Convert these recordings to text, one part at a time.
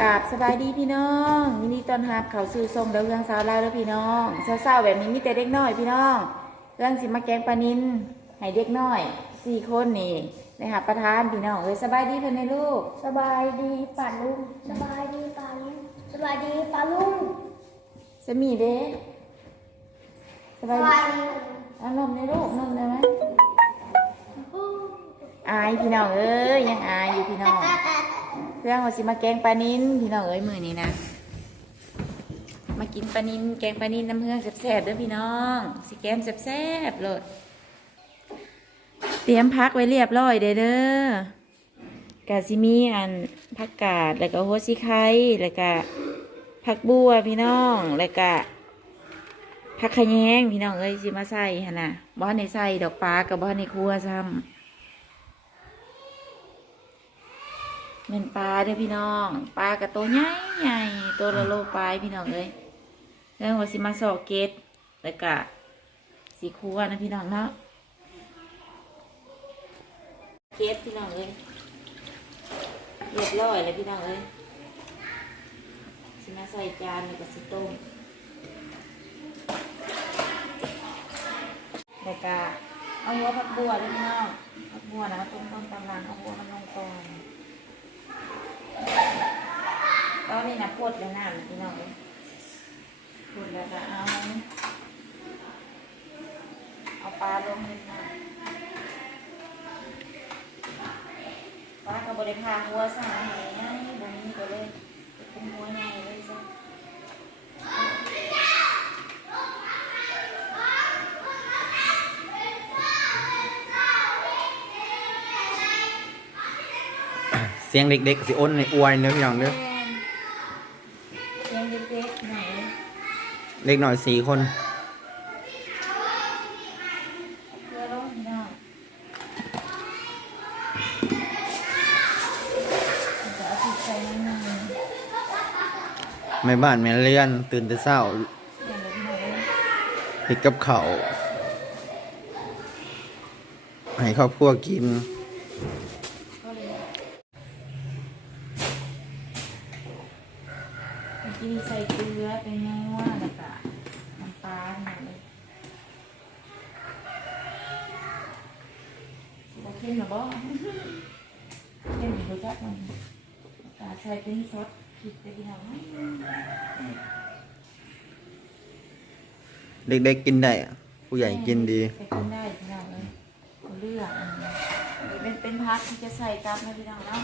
กราบสบายดีพี่น้องยินดีต้อนรับเข้าสู่ทรงเดาเรืองสาวลาวแล้วพี่น้องเศร้าๆแบบนี้มีแต่เด็กน้อยพี่น้องเรื่องสิมาแกงปลานินให้เด็กน้อยสี่คนนี่นะคะประธานพี่น้องเอ้ยสบายดีเพื่อนในลูกสบายดีป่าลุงสบายดีป่าลุงสบายดีป่าลุงสมีเด้สสบายบาดียดีเอานมในลูกนมได้ไหมอายพี่น้องเอ้ยยังอายอยู่พี่น้อง เรื่องว่าสิมาแกงปลานิ้นพี่น้องเอ้ยมือนี้นะ มากินปลานิ้นแกงปลานิ้นน้ำเฮืองแซ่บๆด้อพี่น้องสิแกมแซ่บๆเลยเตรียมพักไว้เรียบร้อยเด้อกาซิมีอันผักกาดแล้วก็หัวซิไข่แล้วก็ผักบัวพี่น้องแล้วก็ผักขยงพี่น้องเอ้ยสิมาใส่หั่นะบ่ทันได้ใส่ดอกปลากับบ่ทันได้ครัวซ้ำ เม่นปลาเด้อพี่น้อง ปลากระโตวใหญ่ใหญ่ตัวละโลปลายพี่น้องเอ้ยเรื่องว่าสิมาสอกเกตแล้วก็สีครัวนะพี่น้องเนาะเกตพี่น้องเอ้ยเรียบร้อยเลยพี่น้องเอ้ยสิมาใส่จานแล้วก็สิต้มแล้วก็เอาหัวผักบัวด้วยพี่น้องผักบัวนะต้มต้มตำลังเอาหัวมันลงก่อนตอน นี้นะปวดแล้วน้ำพี่น้องปวดแล้วก็เอาเอาปลาลงเลยนะปลากับบริพาหัวสายใหญ่บนนี้ก็เลยเป็นหัวใหญ่เลยจ้ะเสียงเด็กๆก็สิอ้นในอวยเนื้อพี่น้องเด้อ เล็กหน่อยสี่คนแม่บ้านแม่เลี้ยน ตื่นแต่เช้าเห็ดกับเขาให้ครอบครัวกิน ก็เลยเมื่อ กี้มีใส่เกลือเป็นไงว่าแล้วก็น้ำปลาหน่อยเลยโอเคหรอบ่เข้มอยู่จักมันแล้วก็ใส่เป็นซอสพริกไปพี่น้องเด็กๆกินได้อะผู้ใหญ่กินดีไปกินได้พี่น้องเลยเอาเลือกอันนี้อันนี้เป็นเป็นพักที่จะใส่กับนะพี่น้องเนาะ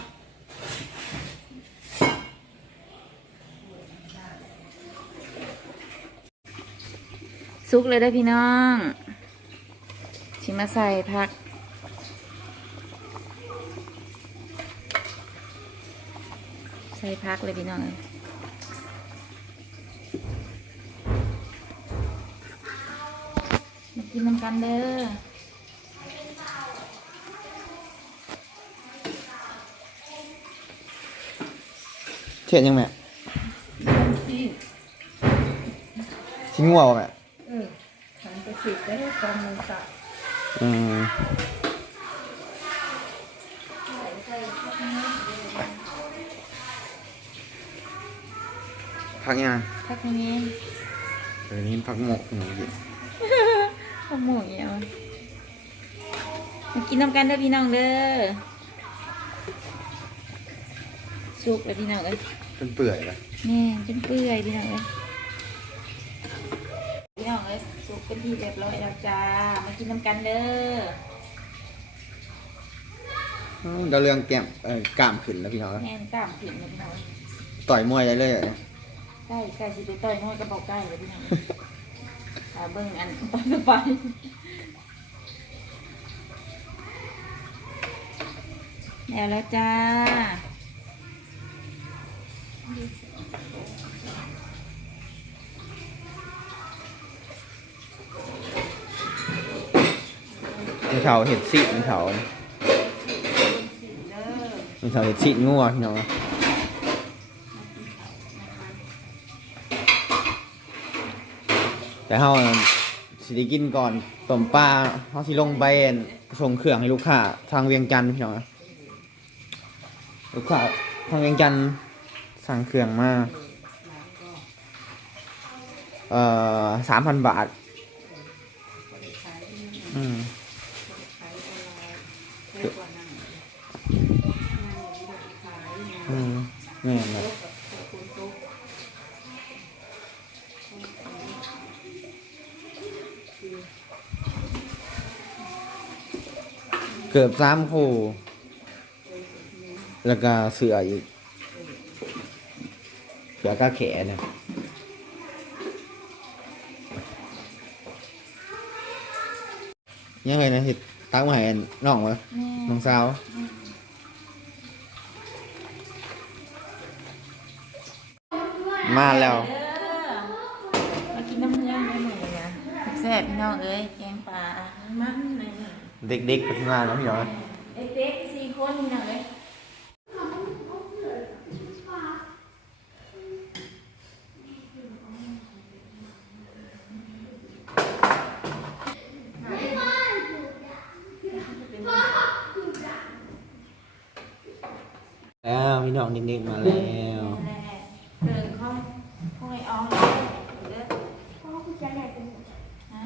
ซุกเลยได้อพี่น้อง ชิมาใส่ผัก ใส่ผักเลยพี่น้องเลยมากินน้ำกันเด้อเทียนยังแม่ที่ชิ้นงัวบ่แม่เออฉันจะ สิบได้กองมือตัดอืมพักยังผักนี้เดี๋ยวนี้พักหมกหนูกินข้าวหมูเอี่ยวมากินน้ำกันเด้อพี่น้องเด้อสุกเลยพี่น้องเอ้ยจนเปื่อยลยแม่จนเปื่อยพี่น้องเอ้ยพี่น้อง เอ้ยสุกเป็นที่เรียบร้อยแล้วจ้า มากินน้ำกันเด้ออืมดาวเรืองแก้มเอ่อกล้ามขึ้นแล้วพี่น้องแม่นกล้ามผิดเลยพี่น้องเอ้ยต่อยมวยได้เลยอะใกล้ใกล้สิไปต่อยมวยกระบอกใกล้เลยพี่น้องเอ้ยอ่าเบิ่งอันตอนต่อไปแล้วแล้วจ้า มีเขาเห็ดซีเขามีเขาเห็ดซีดงัวพี่น้องแต่เฮาสิได้กินก่อนต้มปลาเฮาสิลงไปส่งเครื่องให้ลูกค้าทางเวียงจันทน์พี่น้องลูกค้าทางเวียงจันทน์สั่งเครื่องมาเอ่อสามพันบาท อืมอืม นี่นแหละเกือบสามคู่แล้วก็เสืออีกเสือก็แขนนะยังไงนะที่ตั้งมาให้น้องวะน้องสาว มาแล้ว เด้อมากินน้ำเนื้อในมือนะแซ่บพี่น้องเอ้ยแกงปลามันเลยเด็กๆไปทำงานแล้วพี่น้อง เด็กๆสี่คนพี่น้องเอ้ย แล้วพี่น้องเด็กๆมาแล้ว แน่เดินเข้าเข้าไอ้อองเด้อ พ่อคุณจะไหนเป็น ฮะ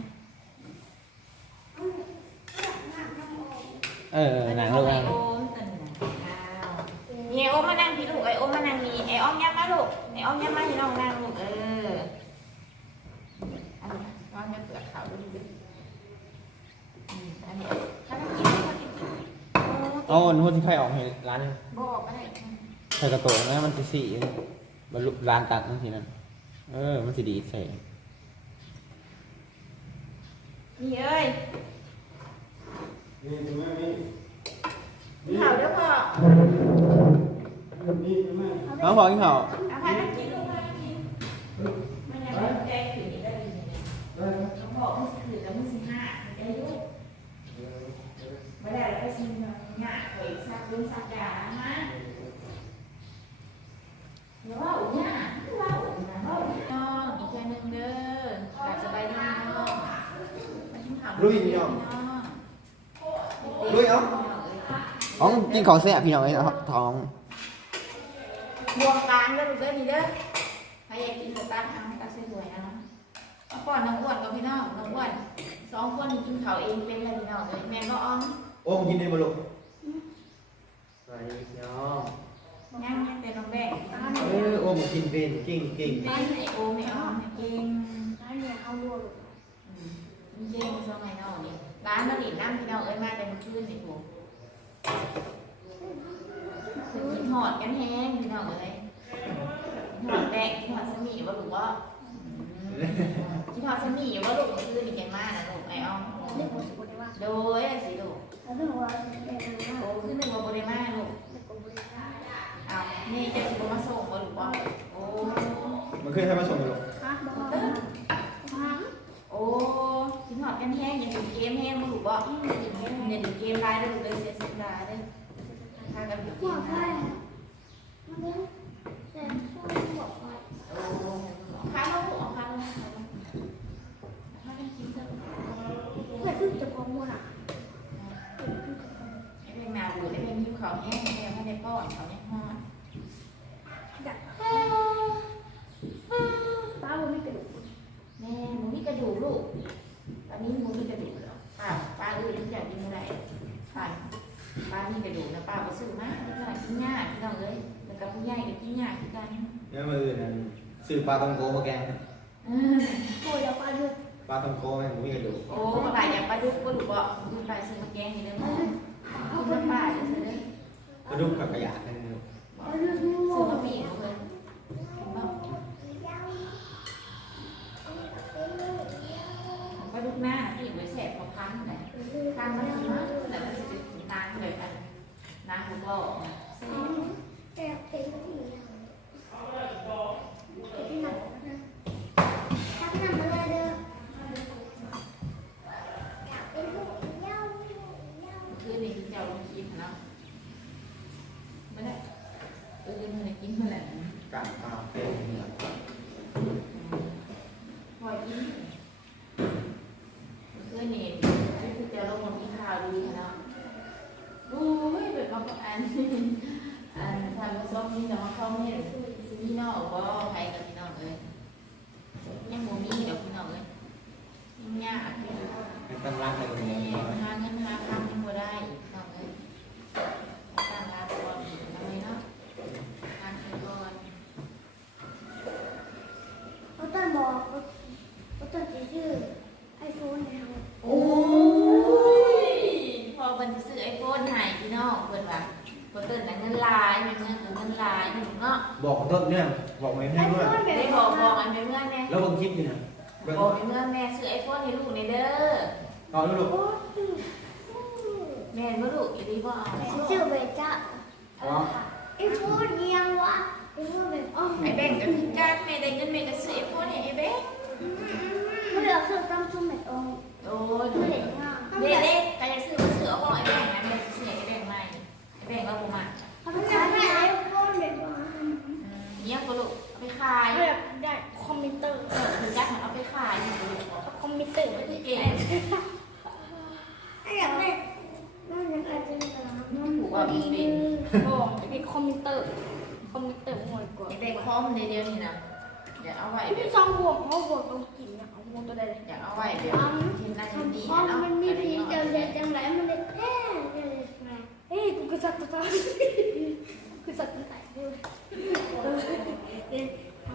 เออหนังลูกไออะโอมตื่นข้าวมีไอโอมมานั่งพี่ลูกไอโอมมานั่งนี่ไอออมยับมาลูกไอออมยับมาให้น้องนั่งลูกเอออันนี้วางในเปลือกขาวดูดิอันนี้ถ้าไม่กินก็กินเอาอันนู้นที่ใครออกให้ร้านบอกก็ได้ใส่กระโตกนะมันสิสีบรรลุร้านตัดนั่นสินั่นเออ มันสิดีใส่นี่เอ้ย ข่าวเดี๋ยวพอน้องบอกกินข้าวเอาพานักกินลูกพานักกินมันยังไม่แก้ขืนอีกได้ดีเนี่ยเขาบอกมึงสิขืนแล้วมึงสิห้าไอ้ลูกไม่ได้แล้วไปซิมงานไปซักเรื่องซักยามาเดี๋ยวว่าอุ่นยาเดี๋ยวว่าอุ่นนะว่าอุ่นน้องอีกแค่นึงเด้อสบายดีน้องมาชิมข่ยน้อง ลุยเอา อ๋อกินของแซ่บพี่น้องไอ้ท้องบวงกลางเด้อลูกเด้อนี่เด้อใครอยากกินก็ตักเอาตักใส่ถ้วยเอาเอาก่อนน้องอ้วนกับพี่น้องน้องอ้วนสองคนกินข้าวเองเป็นเลยพี่น้องเลยแม่ก็อ้อมโอ้กินได้บ่ลูกสวัสดีพี่น้องย่างย่างแต่น้องแบงเออโอ้กินเป็นเก่งเก่งเป็นไอโอไม่อ้อมไม่เก่งร้านเนี่ยเอาวัวอืมมีเก่งสองไงน้องนี่ร้านมาดิน้ำพี่น้องเอ้ยมาแต่เมื่อคืนนี่โหคือกิน หอดกันแห้งพี่น้องเอ้ยกินหอดแดงกินหอดสมีว่าหรือว่าอืมกินหอดสมีว่าลูกเมื่อคืนนี่แกมานะลูกไออ้อมเรียกผมสกุลได้ว่าโดยสิลูกแล้วเรื่องว่าเป็นอะไรว่าโอ้ขึ้นหนึ่งว่าบริมาลูกเรียกผมบริการอ้าวนี่จะสิบมาส่งบ่ลูกบ่โอ้มันเคยให้มาส่งบ่ลูกครับบอกว่าพังโอ้กินหอดกันแห้งอย่าถึงเกมแห้งบ่ลูกบ่อย่า ถึงเกมอย่าถึงเกมไลน์เด้อลูกเด้อเสียสัญญาเด้อพากันถึงเกหัวมไฟไลน์มันเลี้ยงแสนช่วงหัวไฟโอ้ข้าวลูกเอาข้าวลูกพากันกินเถอะเพื่อที่จะพอมูลอะไอ้เพลงนาบูดไอ้เพลงหิวข้าวแห้งแม่ไม่ได้ป้อนเขาเนี่ยฮอดอยากป้าวันไม่กระดูกแม่หนูมีกระดูกลูกตอนนี้หนูมีกระดูกแล้วป้าป้าอื่นทุกอย่างกินอะไรป้า ป้า มีกระดูกนะป้าไปซื้อมาพี่น้องกินยากพี่น้องเอ้ยแล้วก็ผู้ใหญ่ก็กินยากคือกันเนี่ยมือนั่นซื้อปลาตองโกมาแกงเออโอ้ยเอาป้าดูปลาตองโกแม่งมีกระดูกโอ้ป้าอยากปลาดุกปลาดุกบ่คุณป้าซื้อมาแกงนี่เด้อคุณป้าจะซื้อเด้อกระดูกกับกระยานั่นลูกเอาดูดูซื้อมาปีกเอาเพิ่นปลาดุกหน้าที่ไว้แสบพอพันเลยพันมันสิมาแล้วมันสิเป็นนางเลยกันนางบ่บอกนะแซ่บ แต่เป็นที่ที่ไหนนะทักนำมาเลยเด้ออยากเป็นลูกเย้าเย้า คืนนี้เจ้าลงคลิปเนาะไม่ได้เออมัน กินเท่าไหร่นะกางปลาเป็นเหนี่ยพอกินเพื่อนเนี่คือจะลงมากินข้าวดีนะโอ้ยแบบบาอันอันทำมาซ้อมนี่จะมาเข้าเนี่ย เนาะ บอกต้นเนี่ยบอกไม่ ไอ ให้ โฟ ด้วย นแบบ ได้บอกบอกอันเป็นเมื่อแน่ แล้วเบิ่งคลิปอยู่นะเบิ่ง บอกในเมื่อแม่ซื้อไอโฟนให้ลูกในเด้อ เอาลูกโอ้ยแม่บ่ลูกอีดีบ่เอาชื่อเบจ้าไอโฟนยังวะไอโฟนแบบอ๋อไอแบงกับพี่การแม่ได้เงินแม่ก็ซื้อไอโฟนให้ไอแบงไม่เหลือคือตั้งซุ้มแบบองโอ้ยไม่เหลือง่ายเด็กเด็กใครจะซื้อก็ ดีมืเป็นอบอกไอคอมพิวเตอร์ คอมพิวเตอร์ง่ายกว่าไอแบงคอมในเดียวนี่นะอยากเอาไว้แบพี่บซองบวกเขาบวกต้องกินเนี่ยเอาบวกตัวใดเลยอยากเอาไว้แบบอันทีมนั่นคทีมนี้อมเนาะมันมีพีจังเลยจังไรมันเลยแท้เลยไงเฮ้ยกูกระสับกระส่ายกูสับกระส่ายด้วยเออเอ๊ะ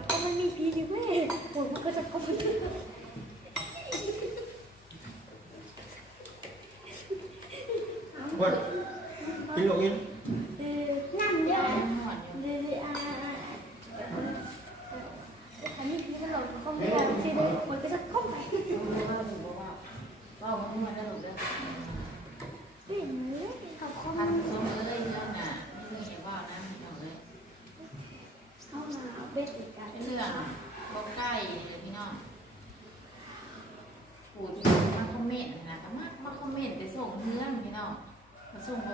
ก็มันมีพีดิเว้ยโอ้ยมันกระสับกระส่ายเบิ่งกินลูกกินเออนั่นเยอะหอนอยู่เดี๋ยวอ่า อันนี้พี่มันหลงเขาไม่ได้ที่เลยมันก็จะเข้าไปว่าถูกว่าว่ามันมันจะ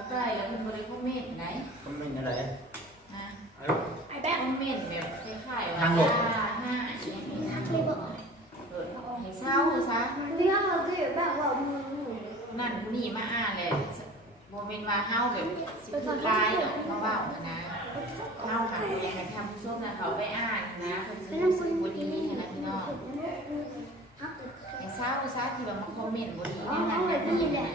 ใกล้แล้วเพิ่นบ่ได้คอมเมนต์ไหนคอมเมนต์อะไรนะไอ้แบ๊กอมเมนต์แบบคล้ายๆว่าทางลบห้าห้าอย่างนี้ทักเลยบอกเออให้เศร้าซะเรื่องเราคือแบบว่ามือนั่นนี้มาอ่านเลยบ่เป็นว่าเฮาแบบสิพูดร้ายดอกมาว้านะเฮาค่ะอยากให้ทำผู้ชมนะเขาไปอ่านนะเพิ่นสิรู้สึกบ่ดีนะพี่น้องให้เศร้าซะที่ว่ามาคอมเมนต์บ่ดีอ๋อแม่นแบแบบบนี้นี้แหละ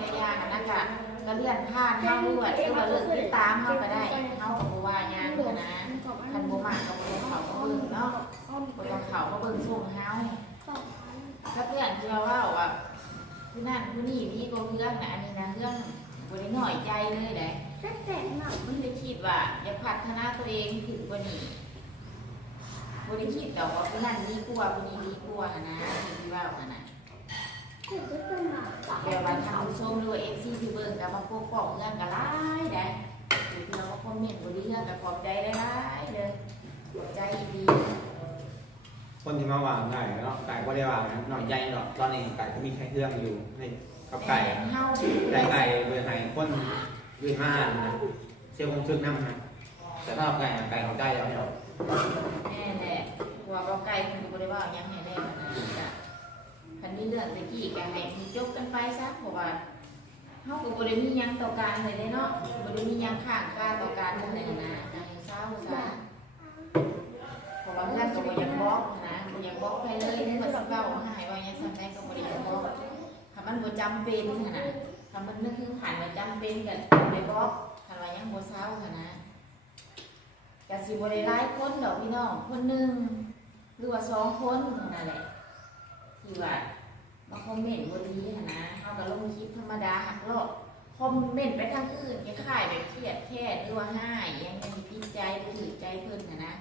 รื่องานไปกระยากันนะกะก็เลื่อนผ่านเฮาด้วยหรือว่าเลื่อนติดตามเฮาก็ได้เฮาก็บ่ว่าหยังนนะคันบ่มากก็บ่ต้องเขามาเบิ่งเนาะบ่ต้องเขามาเบิ่งส่งเฮาถ้าเพื่อนที่ว่าเว้าว่าผู้นั้นผู้นี้พี่ก็เรื่องนะอันนี้นะเรื่องบ่ได้น้อยใจเลยได้แต่หนักมันได้คิดว่าอยากพัฒนาตัวเองถึงกว่านี้บ่ได้คิดดอกว่าผู้นั้นดีกว่าผู้นี้ดีกว่านะที่ว่าหั้นนะ เดี๋ยววันทำส้มหรือว่าเอ็นซีที่เบิ่งกับมาปกป้องเรื่องกันหลายได้หรือเราก็คอมเมนต์บริเรื่องกับขอบใจได้หลายเลยขอบใจดีคนที่มาวางไก่เนาะไก่ก็ได้วางนะหน่อยใหญ่หรอกตอนนี้ไก่ก็มีแค่เครื่องอยู่ในกับไก่แม่อะเฮาแต่ไก่เบอร์ไหนคนยืนมาอ่านนะเชี่ยวคงซึกน้ำนะแต่ถ้าไก่ไก่เขาได้แล้วเนี่ยแม่แหละว่าเราไกลคุณก็บ่ได้ว่าหยังให้แน่นะจ้ะ คันนี้เรื่องตะกี้ก็ให้มันจบกันไปซะเพราะว่าเฮาก็บ่ได้มีหยังต่อการเลยเด้เนาะบ่ได้มีหยังข้างคาต่อการเท่าไหร่นะให้เศร้าซะเพราะว่าเพื่อนก็บ่อยังบอกนะบ่อยังบอกไปเลยนึกว่าสิเว้าหายว่าหยังซั่นได้ก็บ่ได้อยากบอกถ้ามันบ่จำเป็นขนาดถ้ามันนึกถึงผ่านว่าจำเป็นกันไปบอกถ้าว่ายังบ่เศร้าขนาดกะสิบ่ได้หลายคนดอกพี่น้องคนหนึงหรือว่าสองคนนั่นแหละที่ว่า มาคอมเมนต์บ่ดีหั้นะเฮาก็ลงคลิปธรรมดาหักเลาะคอมเมนต์ไปทางอื่นแคล้ายแบบเครียดแค้นหรือว่าห้ายยังยังสิดใจบ่ถือใจเพิ่นหั้นนะ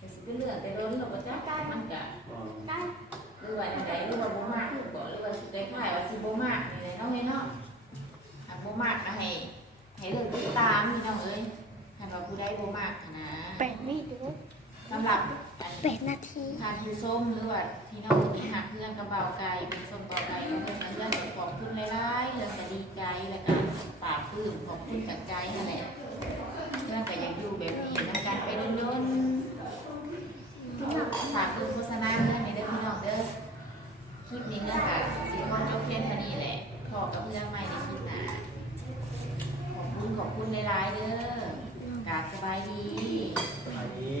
ก็สิเป็นเรื่องแต่ล้นเราก็จักกามันก็ได้หรือว่าใดหรือว่าบ่มากบ่หรือว่าสิได้ขายว่าสิบ่มากนี่แหละเนาะแม่เนาะหากบ่มากก็ให้ให้เลิกติดตามพี่น้องเอ้ยถ้าว่าผู้ใดบ่มากนะแปดวิดีโอ สำหรับแปดนาทีทานยูส้มหรือว่าพี่น้องนี่หักเพื่อนกระเบาไก่เป็นส้มกระเบาไก่ก็เป็นเพื่อนขอบคุณหลายๆเรื่องจะดีใจแล้วก็ปากพื้นขอบคุณจากใจนั่นแหละเพื่อนก็ยังอยู่แบบนี้ทำการไปเรื่อยๆฝากคุณโฆษณาเพื่อนในเรื่อพี่น้องเด้อคลิปนี้ก็ค่ะสีข้อจบเพี้ยนทัานีแหละขอกับเพื่อนใหม่ในคลิปหน้าขอบคุณขอบคุณหลายๆเด้อกาสบายดีสบายดี